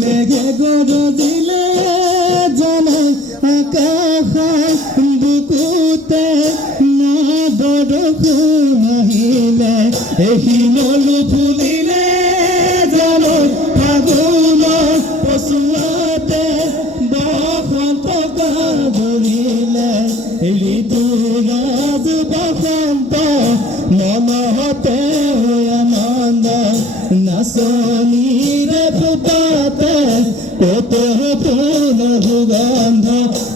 মেঘে গৰজিলে জানে আকাশ বুকুতে না বৰষুণ আহিলে শিলল ফুলিলে জানো ফাগুনৰ পছুৱাতে বসন্ত ধৰিলে ঋতুৰাজ বসন্ত মনতে আনন্দ নাচনীৰে ফুটাতে কত ফুল সুগন্ধ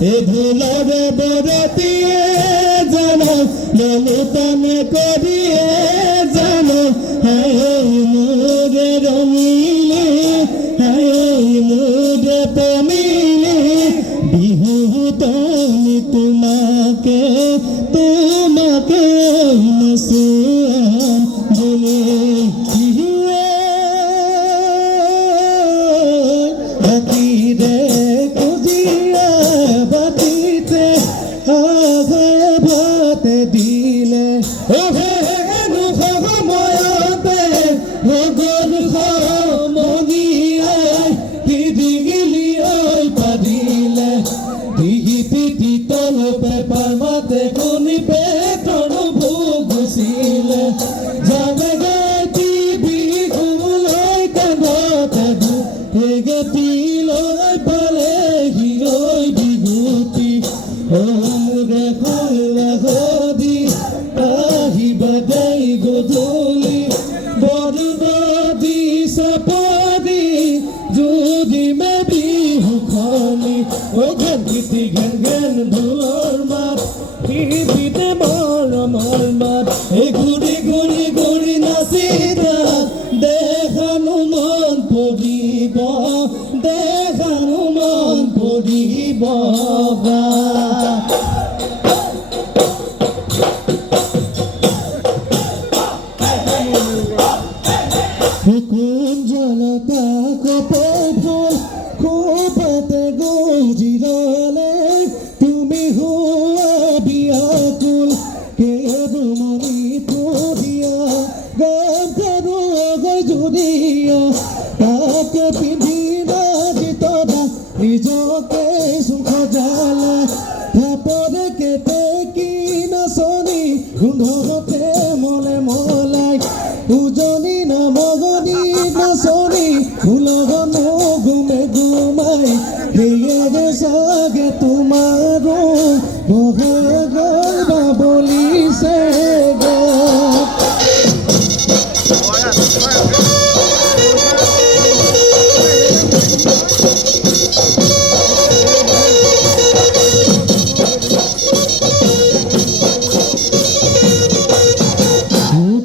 এ ফুলৰে বৰতীয়ে জানো ললিতনে কৰিয়ে জানো হায় মোৰে ৰঙিলে হায় মোৰে পমিলে বিহু তনি তোমাকে তোমাকে নচুৱাম বুলি বাতিৰে কুজিয়া বাতিতে আঘাৰে ভাতে দিলে সময়তে গল সমনীয়াই কিদিগিলিয়াই পাৰিলে দিহি পিঠি তল পেপাৰ মাতে কণী পেটৰ ভোক গুচিলে যাবে গাই বিহুলৈ কান্ধতে গতিলৈ পালেহি ঐ বিহুতি মোৰে সদি আহিবা দেই গধূলি বৰদি চাপৰি যদি মে বিহুখনি ঐ ঘেন গীতি ঘেন ঘেন ঢোলৰ মাত পিতে মৰমৰ মাত এই ঘূৰি ঘূৰি ঘূৰি নাচি দেখানো মন পৰিব দেখানো মন পৰিব কুঞ্জলতা কপৌ ফুল খোপাতে গজি ৰলে তুমি হোৱা বিয়াকুল কেৱমণি থিয়া গান কাৰো গজুৰিয়া তাকে পিন্ধি নাজিতৰা নিজকে সুখ জালা থাপৰে কেতে কি নাচনি গোন্ধতে মলে মলাই উজনি নামগনি নাচনি ফুলগনো গুমে গুমাই সেয়ে চাগে তোমাৰো বহে গল বাবলিছে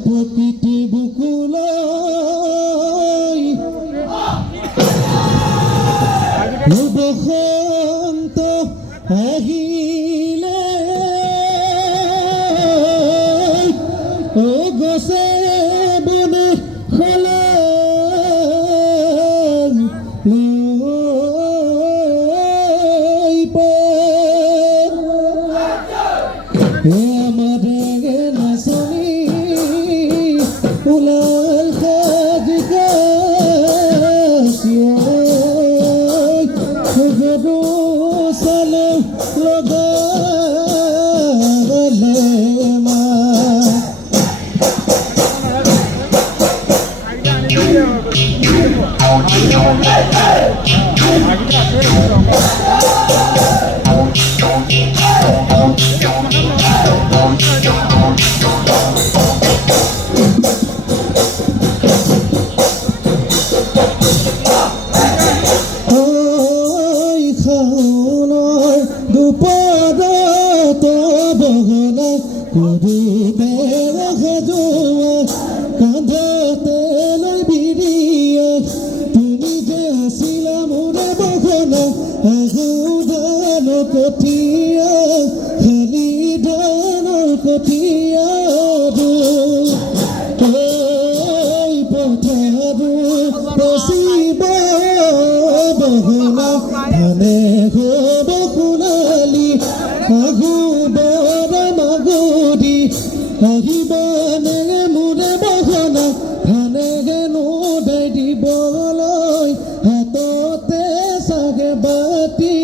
প্ৰকৃতি বুকুলৈ বসন্ত আহিলে ও গছে বনে খলে আমাৰে নাচনি উলাল খাজ গৰু সালে লগালে মা কৰিবে ৰখেজোৱা কান্ধতে লৈ বিৰিয়া তুমি যে আছিলা মোৰে বসনা আহুধানৰ কঠীয়া খালি ধানৰ কঠীয়া পথাৰো পচিব বহনা ধানে হ'ব সোণালী আহু বৰ মাগুৰি আহিব নেৰে মোৰে বহনা ধানেগে নোদাই দিবলৈ হাততে চাগে বাতি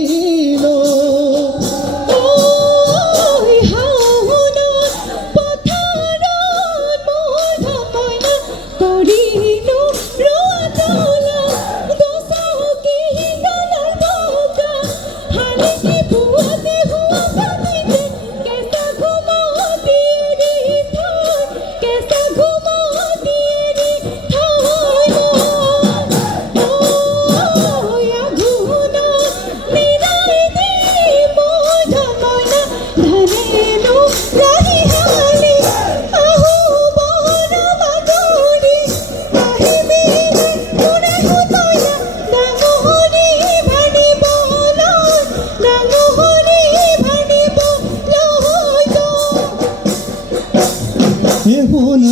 শুন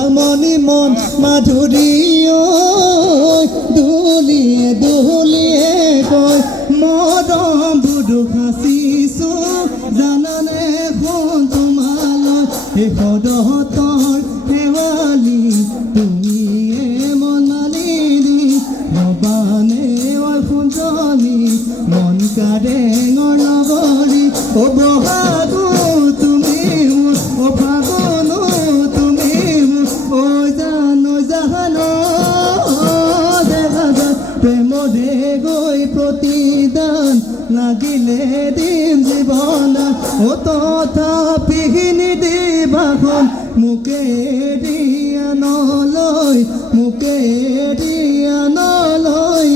আমনি মন মাধুৰী দুলিয়ে দুলিয়ে কয় মৰম বুধু সাঁচিছো জানানে শুন তোমালৈ সেই সদহতৰ শেৱালি তুমিয়ে মন মালিনী ভৱানে সুন্দৰী মন কাৰেঙৰ নগৰী অ বহাগো তুমি মোৰ অ ফাগুনো প্ৰেমৰে গৈ প্ৰতিদান লাগিলে দিম জীৱন অ তথাপি নিদিবাখন মোকে দিয়া নলৈ মোকে দিয়া নলৈ